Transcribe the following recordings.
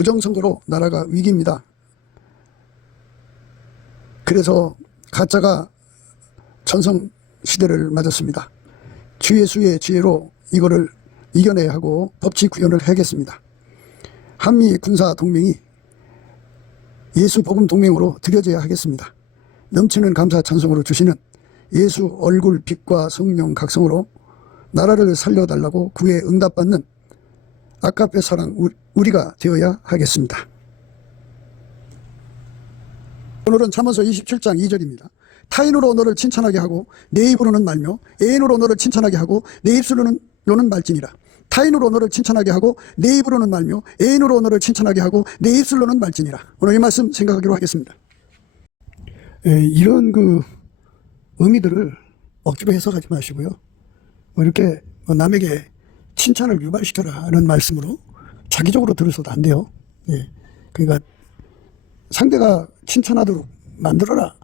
부정선거로 나라가 위기입니다. 그래서 가짜가 전성시대를 맞았습니다. 주 예수의 지혜로 이거를 이겨내야 하고 법치 구현을 해야겠습니다. 한미 군사 동맹이 예수 복음 동맹으로 들여져야 하겠습니다. 넘치는 감사 찬송으로 주시는 예수 얼굴 빛과 성령 각성으로 나라를 살려달라고 구에 응답받는 아까페 사랑 우리가 되어야 하겠습니다. 오늘은 잠언서 27장 2절입니다. 타인으로 너를 칭찬하게 하고 내 입으로는 말며 애인으로 너를 칭찬하게 하고 내 입술로는 말지니라. 타인으로 너를 칭찬하게 하고 내 입으로는 말며 애인으로 너를 칭찬하게 하고 내 입술로는 말지니라. 오늘 이 말씀 생각하기로 하겠습니다. 이런 의미들을 억지로 해석하지 마시고요. 이렇게 남에게 칭찬을 유발시켜라는 말씀으로 자기적으로 들으셔도 안 돼요. 그러니까 상대가 칭찬하도록 만들어라,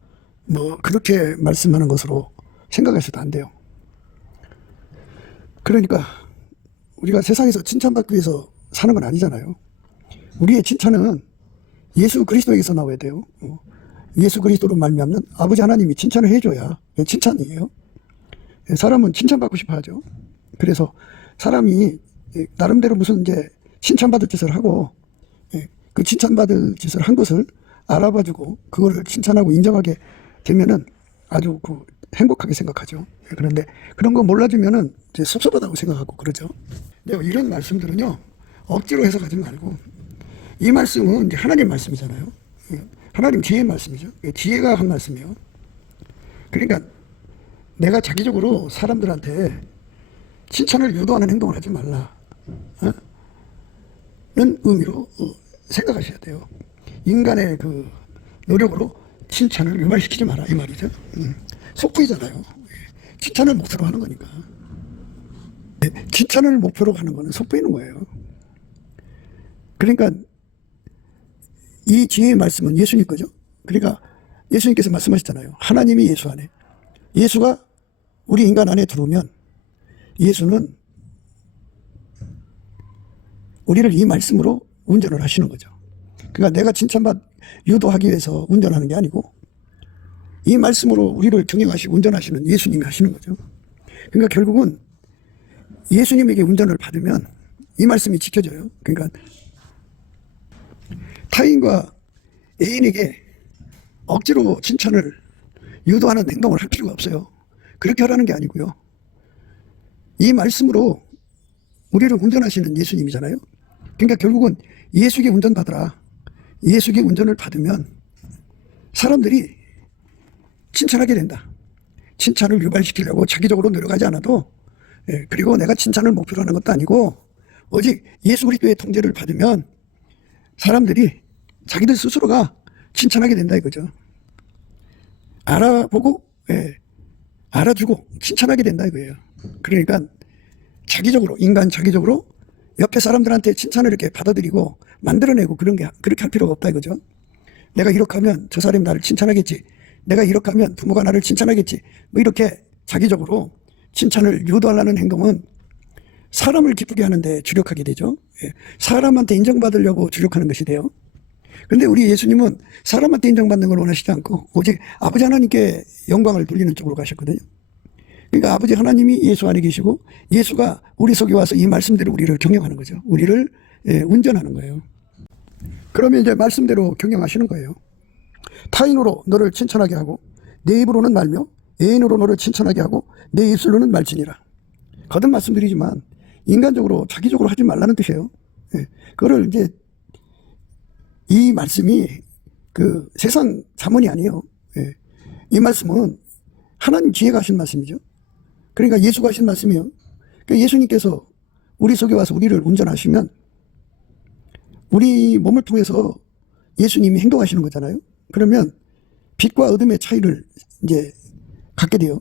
그렇게 말씀하는 것으로 생각하셔도 안 돼요. 그러니까 우리가 세상에서 칭찬받기 위해서 사는 건 아니잖아요. 우리의 칭찬은 예수 그리스도에게서 나와야 돼요. 예수 그리스도로 말미암는 아버지 하나님이 칭찬을 해줘야 칭찬이에요. 사람은 칭찬받고 싶어 하죠. 그래서 사람이 나름대로 무슨 이제 칭찬받을 짓을 하고 그 칭찬받을 짓을 한 것을 알아봐주고 그거를 칭찬하고 인정하게 되면은 아주 행복하게 생각하죠. 그런데 그런 거 몰라주면은 이제 섭섭하다고 생각하고 그러죠. 이런 말씀들은요, 억지로 해석하지 말고, 이 말씀은 이제 하나님 말씀이잖아요. 하나님 지혜의 말씀이죠. 지혜가 한 말씀이에요. 그러니까 내가 자기적으로 사람들한테 칭찬을 유도하는 행동을 하지 말라. 는 의미로 생각하셔야 돼요. 인간의 노력으로 칭찬을 유발시키지 마라, 이 말이죠. 속부이잖아요. 칭찬을 목표로 하는 거니까. 칭찬을 목표로 하는 거는 속부이는 거예요. 그러니까 이 지혜의 말씀은 예수님 거죠. 그러니까 예수님께서 말씀하셨잖아요. 하나님이 예수 안에, 예수가 우리 인간 안에 들어오면 예수는 우리를 이 말씀으로 운전을 하시는 거죠. 그러니까 내가 칭찬받 유도하기 위해서 운전하는 게 아니고 이 말씀으로 우리를 경영하시고 운전하시는 예수님이 하시는 거죠. 그러니까 결국은 예수님에게 운전을 받으면 이 말씀이 지켜져요. 그러니까 타인과 애인에게 억지로 칭찬을 유도하는 행동을 할 필요가 없어요. 그렇게 하라는 게 아니고요. 이 말씀으로 우리를 운전하시는 예수님이잖아요. 그러니까 결국은 예수께 운전받으라. 예수께 운전을 받으면 사람들이 칭찬하게 된다. 칭찬을 유발시키려고 자기적으로 노력하지 않아도, 그리고 내가 칭찬을 목표로 하는 것도 아니고 오직 예수 그리스도의 통제를 받으면 사람들이 자기들 스스로가 칭찬하게 된다 이거죠. 알아보고 알아주고 칭찬하게 된다 이거예요. 그러니까 자기적으로, 인간 자기적으로 옆에 사람들한테 칭찬을 이렇게 받아들이고 만들어내고 그렇게 할 필요가 없다 이거죠. 내가 이렇게 하면 저 사람이 나를 칭찬하겠지, 내가 이렇게 하면 부모가 나를 칭찬하겠지, 이렇게 자기적으로 칭찬을 유도하려는 행동은 사람을 기쁘게 하는데 주력하게 되죠. 사람한테 인정받으려고 주력하는 것이 돼요. 그런데 우리 예수님은 사람한테 인정받는 걸 원하시지 않고 오직 아버지 하나님께 영광을 돌리는 쪽으로 가셨거든요. 그러니까 아버지 하나님이 예수 안에 계시고 예수가 우리 속에 와서 이 말씀대로 우리를 경영하는 거죠. 우리를 운전하는 거예요. 그러면 이제 말씀대로 경영하시는 거예요. 타인으로 너를 칭찬하게 하고 내 입으로는 말며 애인으로 너를 칭찬하게 하고 내 입술로는 말지니라. 거듭 말씀드리지만 인간적으로 자기적으로 하지 말라는 뜻이에요. 그거를 이제 이 말씀이 세상 자문이 아니에요. 이 말씀은 하나님 지혜가 하신 말씀이죠. 그러니까 예수가 하신 말씀이에요. 그러니까 예수님께서 우리 속에 와서 우리를 운전하시면 우리 몸을 통해서 예수님이 행동하시는 거잖아요. 그러면 빛과 어둠의 차이를 이제 갖게 돼요.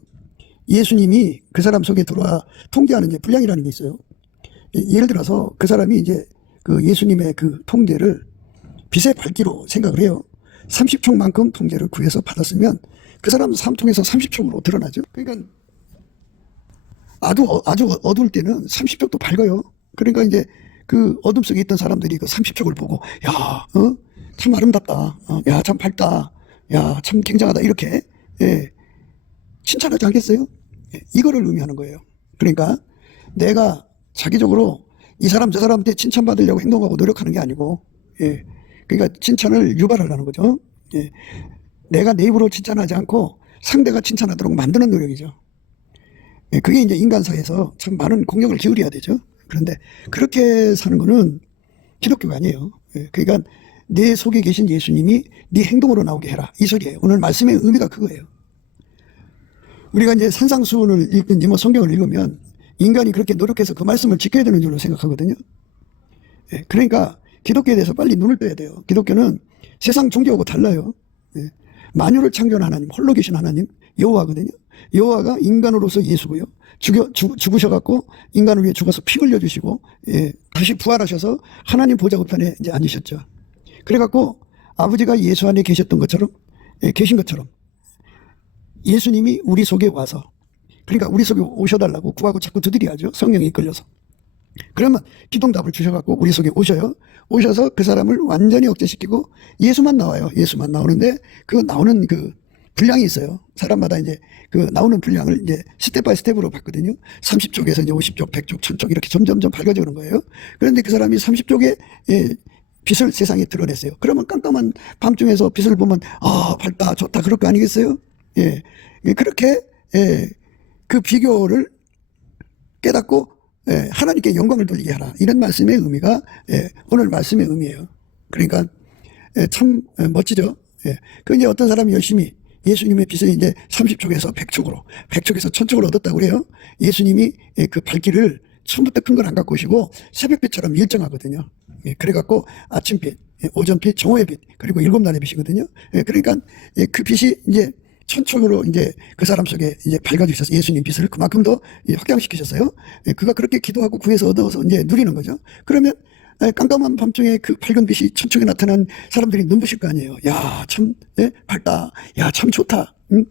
예수님이 그 사람 속에 들어와 통제하는 이제 분량이라는 게 있어요. 예를 들어서 그 사람이 이제 예수님의 통제를 빛의 밝기로 생각을 해요. 30촉만큼 통제를 구해서 받았으면 그 사람은 3통에서 30촉으로 드러나죠. 그러니까 아주 어두울 때는 30촉도 밝아요. 그러니까 이제 그 어둠 속에 있던 사람들이 그 30족을 보고, 야, 참 아름답다. 야, 참 밝다. 야, 참 굉장하다. 이렇게, 예, 칭찬하지 않겠어요? 예, 이거를 의미하는 거예요. 그러니까 내가 자기적으로 이 사람 저 사람한테 칭찬받으려고 행동하고 노력하는 게 아니고, 예, 그러니까 칭찬을 유발하라는 거죠. 예, 내가 내 입으로 칭찬하지 않고 상대가 칭찬하도록 만드는 노력이죠. 예, 그게 이제 인간사에서 참 많은 공력을 기울여야 되죠. 그런데 그렇게 사는 거는 기독교가 아니에요. 예, 그러니까 내 속에 계신 예수님이 네 행동으로 나오게 해라. 이 소리예요. 오늘 말씀의 의미가 그거예요. 우리가 이제 산상수훈을 읽든지 뭐 성경을 읽으면 인간이 그렇게 노력해서 그 말씀을 지켜야 되는 줄로 생각하거든요. 예, 그러니까 기독교에 대해서 빨리 눈을 떠야 돼요. 기독교는 세상 종교하고 달라요. 예, 만유를 창조한 하나님, 홀로 계신 하나님, 여호와거든요. 여호와가 인간으로서 예수고요. 죽으셔갖고 인간을 위해 죽어서 피 흘려주시고, 예, 다시 부활하셔서 하나님 보좌 우편에 이제 앉으셨죠. 그래갖고 아버지가 예수 안에 계셨던 것처럼, 예, 계신 것처럼 예수님이 우리 속에 와서, 그러니까 우리 속에 오셔달라고 구하고 자꾸 두드려야죠. 성령이 이끌려서. 그러면 기동답을 주셔갖고 우리 속에 오셔요. 오셔서 그 사람을 완전히 억제시키고 예수만 나와요. 예수만 나오는데 그 나오는 그 분량이 있어요. 사람마다 이제 그 나오는 분량을 이제 스텝 바이 스텝으로 봤거든요. 30쪽에서 이제 50쪽, 100쪽, 1000쪽 이렇게 점점점 밝아지는 거예요. 그런데 그 사람이 30쪽에 빛을 세상에 드러냈어요. 그러면 깜깜한 밤중에서 빛을 보면 아, 밝다, 좋다, 그럴 거 아니겠어요? 예. 그렇게, 예, 그 비교를 깨닫고, 예, 하나님께 영광을 돌리게 하라. 이런 말씀의 의미가, 예, 오늘 말씀의 의미예요. 그러니까, 예, 참 멋지죠? 예. 그 이제 어떤 사람이 열심히 예수님의 빛을 이제 30촉에서 100촉으로, 100촉에서 1000촉으로 얻었다고 그래요. 예수님이 그 밝기를 처음부터 큰 걸 안 갖고 오시고 새벽빛처럼 일정하거든요. 예, 그래갖고 아침빛, 오전빛, 정오의 빛, 그리고 7날의 빛이거든요. 예, 그러니까 그 빛이 이제 1000촉으로 이제 그 사람 속에 이제 밝아주셔서 예수님 빛을 그만큼 더 확장시키셨어요. 예, 그가 그렇게 기도하고 구해서 얻어서 이제 누리는 거죠. 그러면 깜깜한 밤중에 그 밝은 빛이 1000촉에 나타난 사람들이 눈부실 거 아니에요. 야, 참, 예, 밝다. 야, 참 좋다. 응?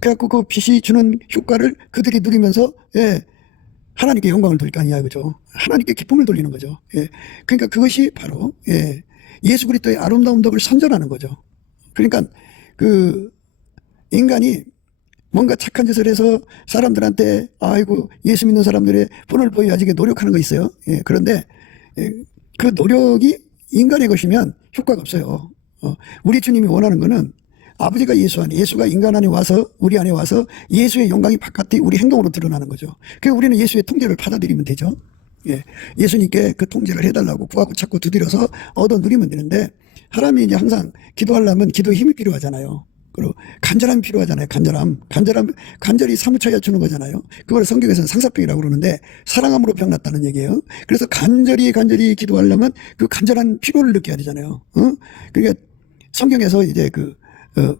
그래갖고 그 빛이 주는 효과를 그들이 누리면서, 예, 하나님께 영광을 돌릴 거 아니야, 그죠? 하나님께 기쁨을 돌리는 거죠. 예. 그러니까 그것이 바로, 예, 예수 그리스도의 아름다운 덕을 선전하는 거죠. 그러니까 그 인간이 뭔가 착한 짓을 해서 사람들한테 아이고 예수 믿는 사람들의 본을 보여야지 노력하는 거 있어요. 예, 그런데 그 노력이 인간의 것이면 효과가 없어요. 우리 주님이 원하는 거는 아버지가 예수 안에, 예수가 인간 안에 와서 우리 안에 와서 예수의 영광이 바깥에 우리 행동으로 드러나는 거죠. 그래서 우리는 예수의 통제를 받아들이면 되죠. 예, 예수님께 그 통제를 해달라고 구하고 찾고 두드려서 얻어 누리면 되는데 사람이 이제 항상 기도하려면 기도에 힘이 필요하잖아요. 그리고 간절함이 필요하잖아요. 간절히 사무차게 주는 거잖아요. 그걸 성경에서는 상사병이라고 그러는데 사랑함으로 병났다는 얘기예요. 그래서 간절히 기도하려면 그 간절한 필요를 느껴야 되잖아요. 그러니까 성경에서 이제 그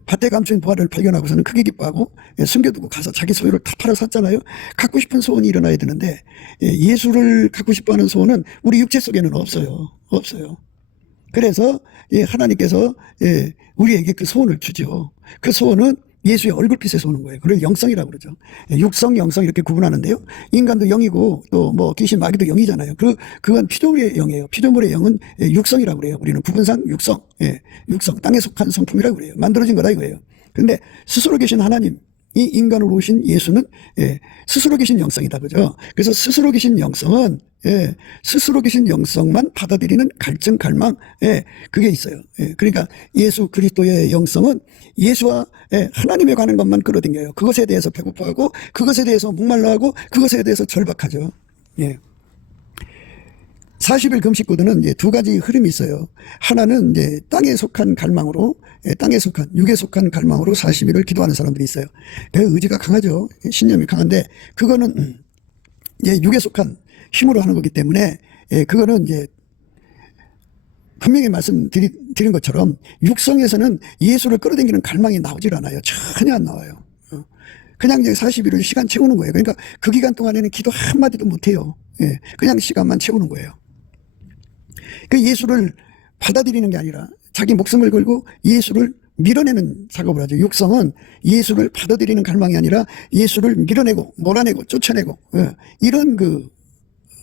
밭에 감춘 부활을 발견하고서는 크게 기뻐하고 숨겨두고 가서 자기 소유를 다 팔아 샀잖아요. 갖고 싶은 소원이 일어나야 되는데 예수를 갖고 싶어하는 소원은 우리 육체 속에는 없어요. 그래서 하나님께서 우리에게 그 소원을 주죠. 그 소원은 예수의 얼굴빛에 쏘는 거예요. 그걸 영성이라고 그러죠. 육성, 영성 이렇게 구분하는데요. 인간도 영이고 또 뭐 귀신, 마귀도 영이잖아요. 그건 피조물의 영이에요. 피조물의 영은 육성이라고 그래요. 우리는 구분상 육성, 육성, 땅에 속한 성품이라고 그래요. 만들어진 거다 이거예요. 그런데 스스로 계신 하나님, 이 인간으로 오신 예수는 스스로 계신 영성이다, 그죠? 그래서 스스로 계신 영성은 스스로 계신 영성만 받아들이는 갈증, 갈망, 그게 있어요. 그러니까 예수 그리스도의 영성은 예수와 하나님에 관한 것만 끌어당겨요. 그것에 대해서 배고파하고 그것에 대해서 목말라하고 그것에 대해서 절박하죠. 40일 금식구도는 이제 두 가지 흐름이 있어요. 하나는 이제 땅에 속한 갈망으로, 육에 속한 갈망으로 40일을 기도하는 사람들이 있어요. 그 의지가 강하죠. 신념이 강한데, 그거는 이제 육에 속한 힘으로 하는 거기 때문에, 그거는 이제 분명히 말씀드린 것처럼 육성에서는 예수를 끌어당기는 갈망이 나오질 않아요. 전혀 안 나와요. 그냥 이제 40일을 시간 채우는 거예요. 그러니까 그 기간 동안에는 기도 한마디도 못 해요. 그냥 시간만 채우는 거예요. 그 예수를 받아들이는 게 아니라 자기 목숨을 걸고 예수를 밀어내는 작업을 하죠. 육성은 예수를 받아들이는 갈망이 아니라 예수를 밀어내고 몰아내고 쫓아내고 이런 그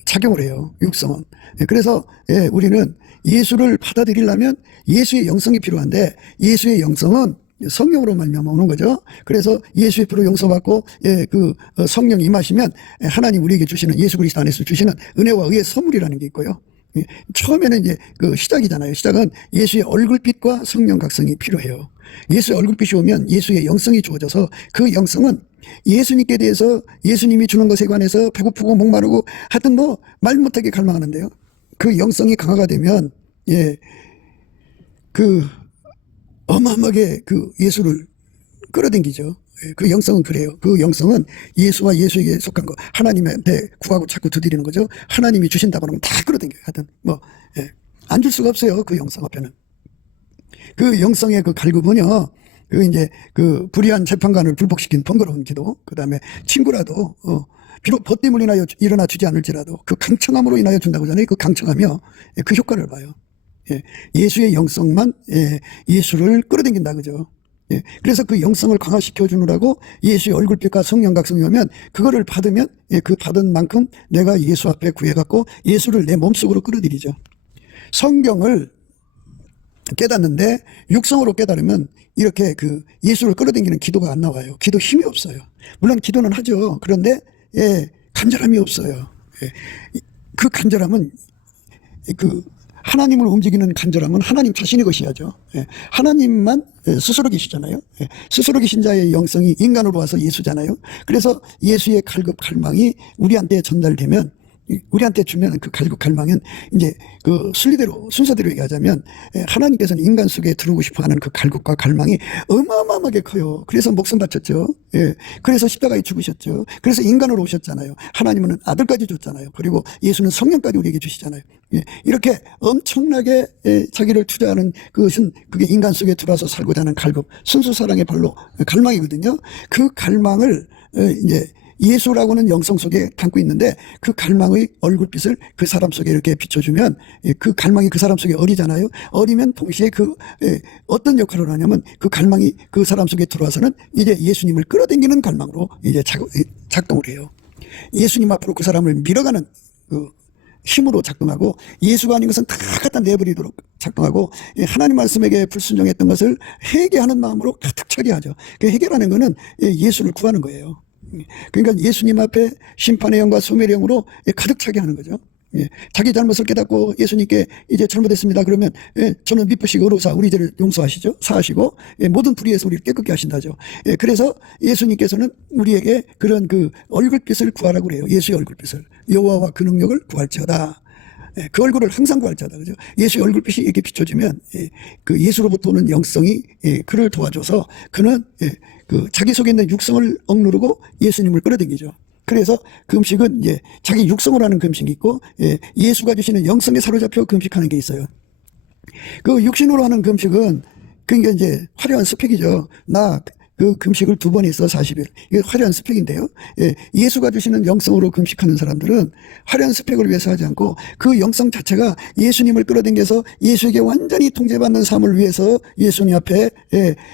작용을 해요. 육성은. 그래서 우리는 예수를 받아들이려면 예수의 영성이 필요한데 예수의 영성은 성령으로 말미암아 오는 거죠. 그래서 예수의 피로 용서받고 성령이 임하시면 하나님 우리에게 주시는 예수 그리스도 안에서 주시는 은혜와 의의 선물이라는 게 있고요. 처음에는 이제 그 시작이잖아요. 시작은 예수의 얼굴빛과 성령 각성이 필요해요. 예수의 얼굴빛이 오면 예수의 영성이 주어져서 그 영성은 예수님께 대해서 예수님이 주는 것에 관해서 배고프고 목마르고 하여튼 뭐 말 못하게 갈망하는데요. 그 영성이 강화가 되면 어마어마하게 예수를 끌어당기죠. 그 영성은 그래요. 그 영성은 예수와 예수에게 속한 거, 하나님한테 구하고 자꾸 두드리는 거죠. 하나님이 주신다고 하면 다 끌어당겨요. 하여튼 안 줄 수가 없어요. 그 영성 앞에는. 그 영성의 그 갈급은요, 불의한 재판관을 불복시킨 번거로운 기도, 그 다음에 친구라도, 비록 벗됨을 인하여 일어나 주지 않을지라도 그 강청함으로 인하여 준다고 하잖아요. 그 강청하며 그 효과를 봐요. 예수의 영성만 예수를 끌어당긴다 그죠. 그래서 그 영성을 강화시켜 주느라고 예수의 얼굴빛과 성령 각성이 오면 그거를 받으면 그 받은 만큼 내가 예수 앞에 구해갖고 예수를 내 몸속으로 끌어들이죠. 성경을 깨닫는데 육성으로 깨달으면 이렇게 예수를 끌어당기는 기도가 안 나와요. 기도 힘이 없어요. 물론 기도는 하죠. 그런데 간절함이 없어요. 그 간절함은 하나님을 움직이는 간절함은 하나님 자신의 것이야죠. 하나님만 스스로 계시잖아요. 스스로 계신 자의 영성이 인간으로 와서 예수잖아요. 그래서 예수의 갈급 갈망이 우리한테 전달되면, 우리한테 주면 그 갈급 갈망은 이제 순서대로 얘기하자면 하나님께서는 인간 속에 들어오고 싶어 하는 그 갈급과 갈망이 어마어마하게 커요. 그래서 목숨 바쳤죠. 그래서 십자가에 죽으셨죠. 그래서 인간으로 오셨잖아요. 하나님은 아들까지 줬잖아요. 그리고 예수는 성령까지 우리에게 주시잖아요. 이렇게 엄청나게 자기를 투자하는 그것은 그게 인간 속에 들어와서 살고자 하는 갈급, 순수 사랑의 발로 갈망이거든요. 그 갈망을 이제 예수라고는 영성 속에 담고 있는데 그 갈망의 얼굴빛을 그 사람 속에 이렇게 비춰주면 그 갈망이 그 사람 속에 어리잖아요. 어리면 동시에 어떤 역할을 하냐면 그 갈망이 그 사람 속에 들어와서는 이제 예수님을 끌어당기는 갈망으로 이제 작동을 해요. 예수님 앞으로 그 사람을 밀어가는 힘으로 작동하고 예수가 아닌 것은 다 갖다 내버리도록 작동하고 하나님 말씀에게 불순종했던 것을 회개하는 마음으로 가득 처리하죠. 해결하는 것은 예수를 구하는 거예요. 그러니까 예수님 앞에 심판의 영과 소멸의 영으로 가득 차게 하는 거죠. 자기 잘못을 깨닫고 예수님께 이제 잘못했습니다. 그러면 저는 미쁘시고 의로사 우리 죄를 용서하시죠. 사하시고 모든 불의에서 우리를 깨끗게 하신다죠. 그래서 예수님께서는 우리에게 그런 얼굴빛을 구하라고 그래요. 예수의 얼굴빛을. 여호와와 그 능력을 구할지어다. 그 얼굴을 항상 구할지어다. 그죠? 예수의 얼굴빛이 이렇게 비춰지면 그 예수로부터 오는 영성이 그를 도와줘서 그는 자기 속에 있는 육성을 억누르고 예수님을 끌어당기죠. 그래서 금식은 이제 자기 육성을 하는 금식이 있고 예수가 주시는 영성에 사로잡혀 금식하는 게 있어요. 그 육신으로 하는 금식은 그러니까 이제 화려한 스펙이죠. 그 금식을 2번 했어 40일. 이게 화려한 스펙인데요. 예수가 주시는 영성으로 금식하는 사람들은 화려한 스펙을 위해서 하지 않고 그 영성 자체가 예수님을 끌어당겨서 예수에게 완전히 통제받는 삶을 위해서 예수님 앞에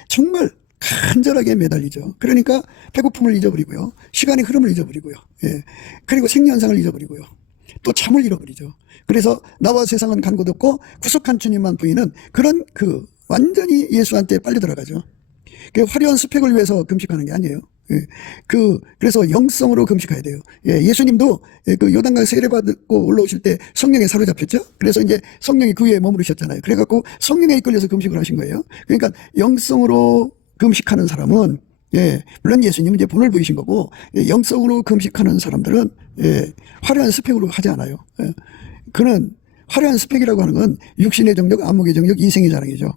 정말 간절하게 매달리죠. 그러니까 배고픔을 잊어버리고요. 시간의 흐름을 잊어버리고요. 그리고 생리현상을 잊어버리고요. 또 잠을 잃어버리죠. 그래서 나와 세상은 간 곳 없고 구속한 주님만 보이는 그런 완전히 예수한테 빨리 들어가죠. 화려한 스펙을 위해서 금식하는 게 아니에요. 그래서 영성으로 금식해야 돼요. 예수님도 요단강 세례받고 올라오실 때 성령에 사로잡혔죠. 그래서 이제 성령이 그 위에 머무르셨잖아요. 그래갖고 성령에 이끌려서 금식을 하신 거예요. 그러니까 영성으로 금식하는 사람은 물론 예수님은 이제 본을 보이신 거고 영성으로 금식하는 사람들은 화려한 스펙으로 하지 않아요. 그는 화려한 스펙이라고 하는 건 육신의 정력, 안목의 정력, 이생의 자랑이죠.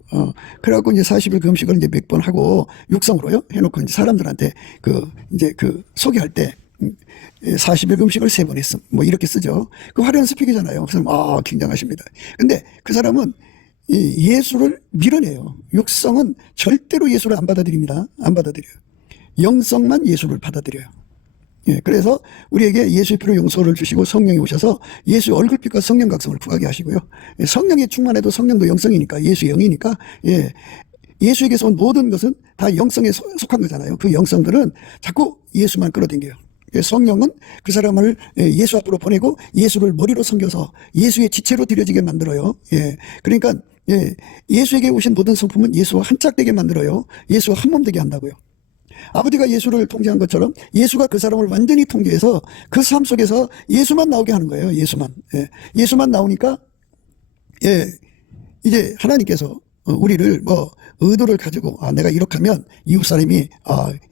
그래갖고 이제 40일 금식을 이제 몇 번 하고 육성으로요 해놓고 이제 사람들한테 소개할 때 40일 금식을 3번 했음. 뭐 이렇게 쓰죠. 그 화려한 스펙이잖아요. 그래서 굉장하십니다. 근데 그 사람은 예수를 밀어내요. 육성은 절대로 예수를 안 받아들입니다. 안 받아들여요. 영성만 예수를 받아들여요. 그래서 우리에게 예수의 피로 용서를 주시고 성령이 오셔서 예수의 얼굴빛과 성령 각성을 구하게 하시고요. 성령에 충만해도 성령도 영성이니까 예수의 영이니까 예수에게서 온 모든 것은 다 영성에 속한 거잖아요. 그 영성들은 자꾸 예수만 끌어당겨요. 성령은 그 사람을 예수 앞으로 보내고 예수를 머리로 섬겨서 예수의 지체로 드려지게 만들어요. 그러니까 예수에게 오신 모든 성품은 예수와 한 짝 되게 만들어요. 예수와 한 몸 되게 한다고요. 아버지가 예수를 통제한 것처럼 예수가 그 사람을 완전히 통제해서 그 삶 속에서 예수만 나오게 하는 거예요. 예수만. 예수만 나오니까 이제 하나님께서 우리를 뭐 의도를 가지고 내가 이렇게 하면 이웃 사람이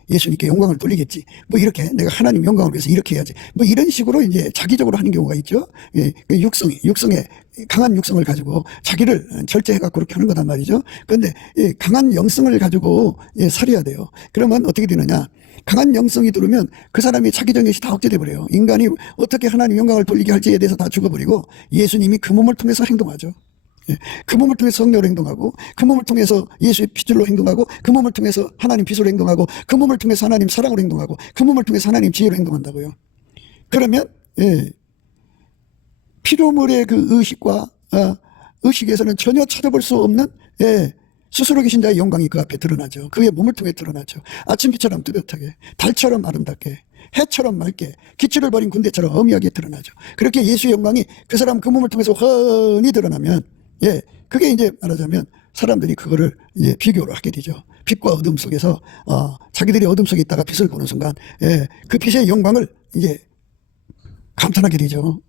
예수님께 영광을 돌리겠지. 뭐 이렇게 내가 하나님 영광을 위해서 이렇게 해야지. 뭐 이런 식으로 이제 자기적으로 하는 경우가 있죠. 그 육성에 강한 육성을 가지고 자기를 절제해갖고 그렇게 하는 거단 말이죠. 그런데 강한 영성을 가지고 살아야 돼요. 그러면 어떻게 되느냐? 강한 영성이 들으면 그 사람이 자기 정릇이 다 억제돼 버려요. 인간이 어떻게 하나님 영광을 돌리게 할지에 대해서 다 죽어버리고 예수님이 그 몸을 통해서 행동하죠. 그 몸을 통해서 성령으로 행동하고 그 몸을 통해서 예수의 피줄로 행동하고 그 몸을 통해서 하나님 빛으로 행동하고 그 몸을 통해서 하나님 사랑으로 행동하고 그 몸을 통해서 하나님 지혜로 행동한다고요. 그러면 피조물의 그 의식과 의식에서는 전혀 찾아볼 수 없는 스스로 계신 자의 영광이 그 앞에 드러나죠. 그의 몸을 통해 드러나죠. 아침빛처럼 뚜렷하게, 달처럼 아름답게, 해처럼 맑게, 기치를 버린 군대처럼 엄하게 드러나죠. 그렇게 예수의 영광이 그 사람 그 몸을 통해서 훤히 드러나면 그게 이제 말하자면 사람들이 그거를 이제 비교를 하게 되죠. 빛과 어둠 속에서 자기들이 어둠 속에 있다가 빛을 보는 순간 그 빛의 영광을 이제 감탄하게 되죠.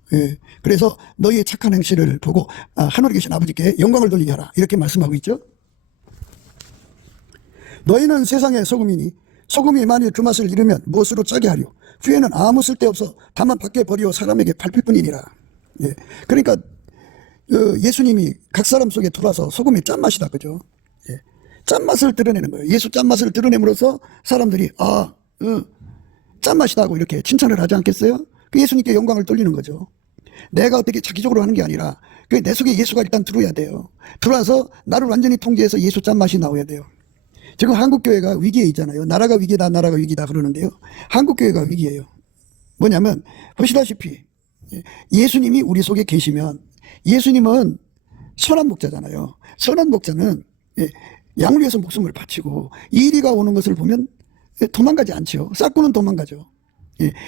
그래서 너희의 착한 행실을 보고 하늘에 계신 아버지께 영광을 돌리게 하라 이렇게 말씀하고 있죠. 너희는 세상의 소금이니 소금이 만일 그 맛을 잃으면 무엇으로 짜게 하려? 후에는 아무 쓸데없어 다만 밖에 버리어 사람에게 밟힐 뿐이니라. 그러니까 예수님이 각 사람 속에 들어와서 소금의 짠맛이다, 그죠? 짠맛을 드러내는 거예요. 예수 짠맛을 드러냄으로써 사람들이 짠맛이다 하고 이렇게 칭찬을 하지 않겠어요? 그 예수님께 영광을 돌리는 거죠. 내가 어떻게 자기적으로 하는 게 아니라 내 속에 예수가 일단 들어와야 돼요. 들어와서 나를 완전히 통제해서 예수 짠맛이 나와야 돼요. 지금 한국교회가 위기에 있잖아요. 나라가 위기다, 나라가 위기다 그러는데요. 한국교회가 위기예요. 뭐냐면 보시다시피 예수님이 우리 속에 계시면 예수님은 선한 목자잖아요. 선한 목자는 양을 위해서 목숨을 바치고 이리가 오는 것을 보면 도망가지 않죠. 싹구는 도망가죠.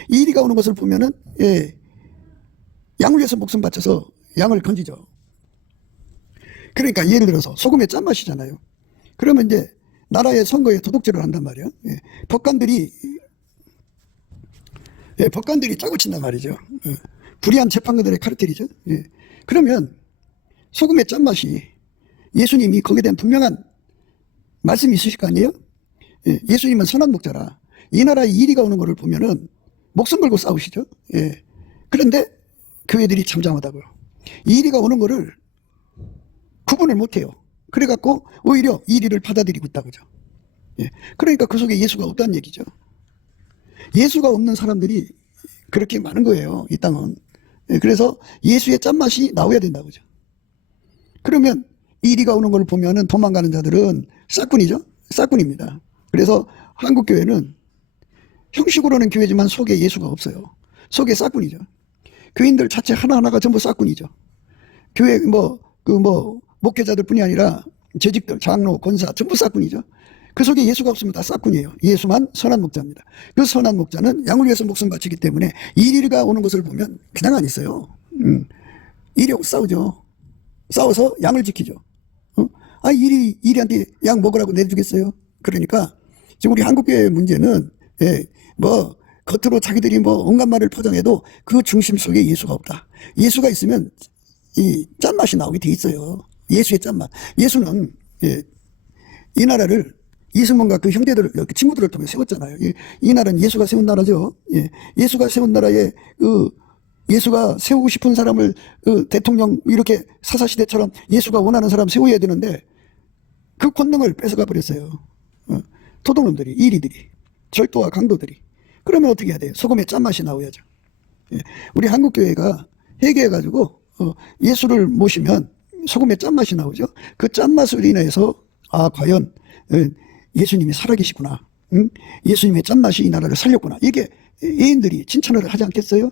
이리가 오는 것을 보면은 양을 위해서 목숨 바쳐서 양을 건지죠. 그러니까 예를 들어서 소금의 짠맛이잖아요. 그러면 이제 나라의 선거에 도둑질을 한단 말이에요. 법관들이 짜고 친단 말이죠. 불의한 재판관들의 카르텔이죠. 그러면 소금의 짠맛이 예수님이 거기에 대한 분명한 말씀이 있으실 거 아니에요? 예수님은 선한 목자라 이 나라에 이리가 오는 것을 보면은 목숨 걸고 싸우시죠. 그런데 교회들이 잠잠하다고요. 이리가 오는 것을 구분을 못해요. 그래갖고 오히려 이리를 받아들이고 있다고죠. 그러니까 그 속에 예수가 없다는 얘기죠. 예수가 없는 사람들이 그렇게 많은 거예요, 이 땅은. 그래서 예수의 짠맛이 나와야 된다고죠. 그러면 이리가 오는 걸 보면은 도망가는 자들은 싹군이죠. 싹군입니다. 그래서 한국교회는 형식으로는 교회지만 속에 예수가 없어요. 속에 싹군이죠. 교인들 자체 하나하나가 전부 싹군이죠. 교회 목회자들 뿐이 아니라 재직들, 장로, 권사 전부 싹군이죠. 그 속에 예수가 없으면 다 싹군이에요. 예수만 선한 목자입니다. 그 선한 목자는 양을 위해서 목숨 바치기 때문에 이리가 오는 것을 보면 그냥 안 있어요. 이리하고 싸우죠. 싸워서 양을 지키죠. 이리한테 양 먹으라고 내주겠어요? 그러니까 지금 우리 한국교회의 문제는 겉으로 자기들이 온갖 말을 포장해도 그 중심 속에 예수가 없다. 예수가 있으면 이 짠맛이 나오게 돼 있어요. 예수의 짠맛. 예수는 이 나라를 이승만과 그 형제들, 그 친구들을 통해 세웠잖아요. 이 나라는 예수가 세운 나라죠. 예수가 세운 나라에 예수가 세우고 싶은 사람을 대통령 이렇게 사사시대처럼 예수가 원하는 사람 세워야 되는데 그 권능을 뺏어가 버렸어요. 도둑놈들이, 이리들이, 절도와 강도들이. 그러면 어떻게 해야 돼요? 소금의 짠맛이 나와야죠. 우리 한국교회가 회개해가지고 예수를 모시면 소금의 짠맛이 나오죠. 그 짠맛을 인해서 과연 예수님이 살아계시구나. 예수님의 짠맛이 이 나라를 살렸구나. 이게 예인들이 칭찬을 하지 않겠어요?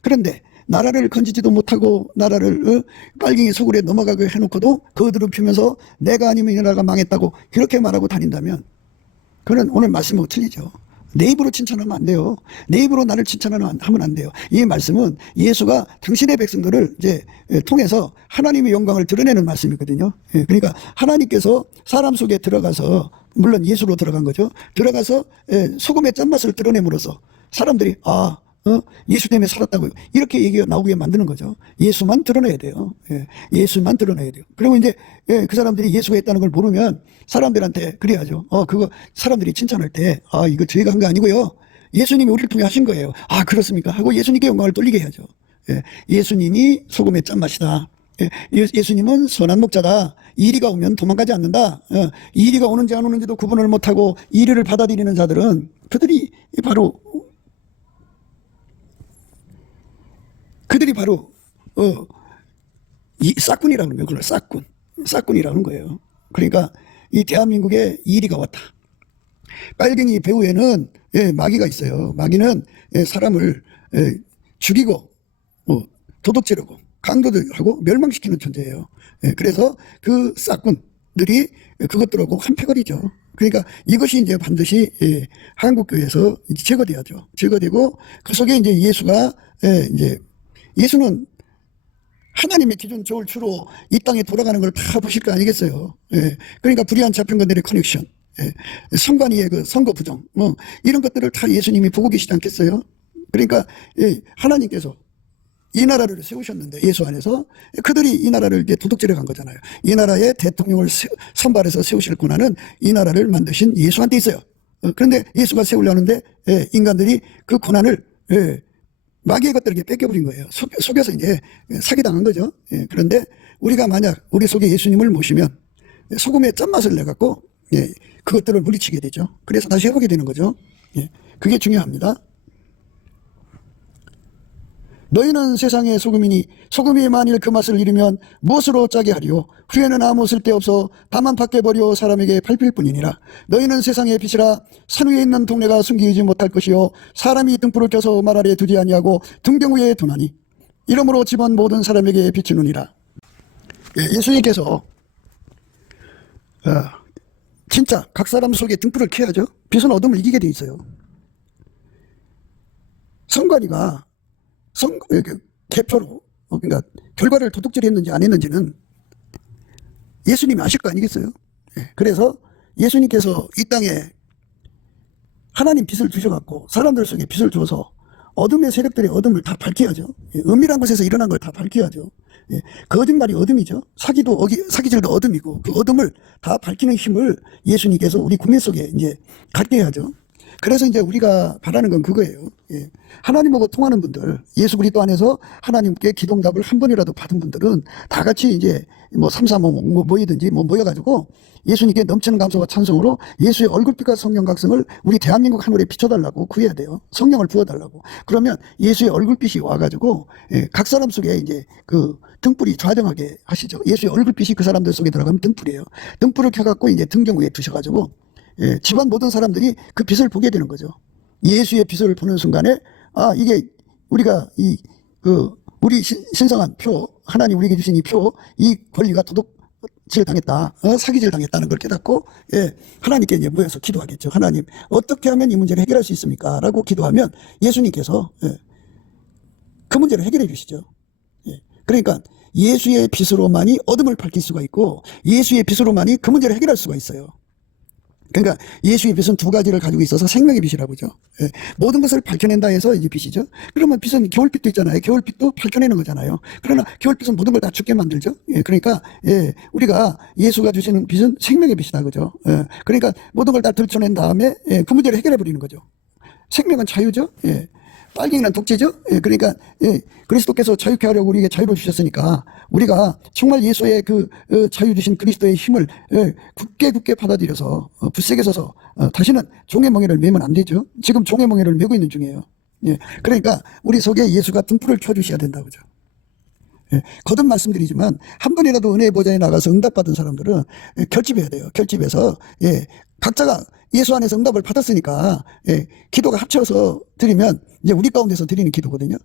그런데 나라를 건지지도 못하고 나라를 빨갱이 소굴에 넘어가게 해놓고도 그들을 피면서 내가 아니면 이 나라가 망했다고 그렇게 말하고 다닌다면 그는 오늘 말씀하고 틀리죠. 내 입으로 칭찬하면 안 돼요. 내 입으로 나를 칭찬하면 안 돼요. 이 말씀은 예수가 당신의 백성들을 이제 통해서 하나님의 영광을 드러내는 말씀이거든요. 그러니까 하나님께서 사람 속에 들어가서, 물론 예수로 들어간 거죠. 들어가서 소금의 짠맛을 드러냄으로써 사람들이 예수 때문에 살았다고 이렇게 얘기가 나오게 만드는 거죠. 예수만 드러내야 돼요. 예수만 드러내야 돼요. 그리고 이제 그 사람들이 예수가 있다는 걸 모르면 사람들한테 그래야죠. 그거 사람들이 칭찬할 때 이거 저희가 한 거 아니고요. 예수님이 우리를 통해 하신 거예요. 그렇습니까? 하고 예수님께 영광을 돌리게 해야죠. 예수님이 소금의 짠맛이다. 예수님은 선한 목자다. 이리가 오면 도망가지 않는다. 이리가 오는지 안 오는지도 구분을 못하고 이리를 받아들이는 자들은 그들이 바로 이 싹군이라는 거예요. 그걸 싹군이라는 거예요. 그러니까 이 대한민국에 이리가 왔다. 빨갱이 배후에는 마귀가 있어요. 마귀는 사람을 죽이고 도둑질하고 강도들하고 멸망시키는 존재예요. 그래서 그 싹군들이 그것들하고 한패거리죠. 그러니까 이것이 이제 반드시 한국교회에서 제거돼야죠. 제거되고 그 속에 이제 예수가 이제 예수는 하나님의 기준 저울 주로 이 땅에 돌아가는 걸 다 보실 거 아니겠어요. 그러니까 불의한 자평관들의 커넥션, 선관위의 그 선거 부정, 이런 것들을 다 예수님이 보고 계시지 않겠어요. 그러니까 하나님께서 이 나라를 세우셨는데 예수 안에서 그들이 이 나라를 이제 도둑질해 간 거잖아요. 이 나라의 대통령을 선발해서 세우실 권한은 이 나라를 만드신 예수한테 있어요. 그런데 예수가 세우려는데 인간들이 그 권한을 마귀의 것들에게 뺏겨버린 거예요. 속여서 이제 사기당한 거죠. 그런데 우리가 만약 우리 속에 예수님을 모시면 소금의 짠맛을 내갖고 그것들을 물리치게 되죠. 그래서 다시 해보게 되는 거죠. 그게 중요합니다. 너희는 세상의 소금이니 소금이 만일 그 맛을 잃으면 무엇으로 짜게 하리요? 후에는 아무 쓸데없어 다만 밖에 버려 사람에게 밟힐 뿐이니라. 너희는 세상의 빛이라 산 위에 있는 동네가 숨기지 못할 것이요 사람이 등불을 켜서 말 아래 두지 아니하고 등경 위에 두나니 이러므로 집안 모든 사람에게 비추느니라. 예수님께서 진짜 각 사람 속에 등불을 켜야죠. 빛은 어둠을 이기게 돼 있어요. 선관위가 개표로 그러니까 결과를 도둑질했는지 안 했는지는 예수님이 아실 거 아니겠어요? 그래서 예수님께서 이 땅에 하나님 빛을 주셔갖고 사람들 속에 빛을 줘서 어둠의 세력들의 어둠을 다 밝혀야죠. 은밀한 곳에서 일어난 걸 다 밝혀야죠. 거짓말이 어둠이죠. 사기질도 어둠이고 그 어둠을 다 밝히는 힘을 예수님께서 우리 국민 속에 이제 갖게 해야죠. 그래서 이제 우리가 바라는 건 그거예요. 하나님하고 통하는 분들, 예수 그리스도 안에서 하나님께 기도응답을 한 번이라도 받은 분들은 다 같이 이제 모이든지 모여가지고 예수님께 넘치는 감사와 찬송으로 예수의 얼굴빛과 성령 각성을 우리 대한민국 하늘에 비춰달라고 구해야 돼요. 성령을 부어달라고. 그러면 예수의 얼굴빛이 와가지고 각 사람 속에 이제 그 등불이 좌정하게 하시죠. 예수의 얼굴빛이 그 사람들 속에 들어가면 등불이에요. 등불을 켜갖고 이제 등경 위에 두셔가지고 집안 모든 사람들이 그 빛을 보게 되는 거죠. 예수의 빛을 보는 순간에 이게 우리가 우리 신성한 표, 하나님 우리에게 주신 이 표, 이 권리가 도둑질 당했다, 사기질 당했다는 걸 깨닫고 하나님께 이제 모여서 기도하겠죠. 하나님 어떻게 하면 이 문제를 해결할 수 있습니까? 라고 기도하면 예수님께서 그 문제를 해결해 주시죠. 그러니까 예수의 빛으로만이 어둠을 밝힐 수가 있고 예수의 빛으로만이 그 문제를 해결할 수가 있어요. 그러니까 예수의 빛은 두 가지를 가지고 있어서 생명의 빛이라고 하죠. 모든 것을 밝혀낸다 해서 이제 빛이죠. 그러면 빛은 겨울빛도 있잖아요. 겨울빛도 밝혀내는 거잖아요. 그러나 겨울빛은 모든 걸 다 죽게 만들죠. 그러니까 우리가 예수가 주시는 빛은 생명의 빛이다 그죠. 그러니까 모든 걸 다 들춰낸 다음에 그 문제를 해결해 버리는 거죠. 생명은 자유죠. 빨갱이는 독재죠. 그러니까 그리스도께서 자유케 하려고 우리에게 자유를 주셨으니까 우리가 정말 예수의 그 자유 주신 그리스도의 힘을 굳게 받아들여서 굳세게 서서 다시는 종의 멍에를 매면 안 되죠. 지금 종의 멍에를 매고 있는 중이에요. 그러니까 우리 속에 예수가 등불을 켜주셔야 된다고 그죠. 거듭 말씀드리지만 한 번이라도 은혜의 보좌에 나가서 응답받은 사람들은 결집해야 돼요. 결집해서 각자가 예수 안에서 응답을 받았으니까 기도가 합쳐서 드리면 이제 우리 가운데서 드리는 기도거든요.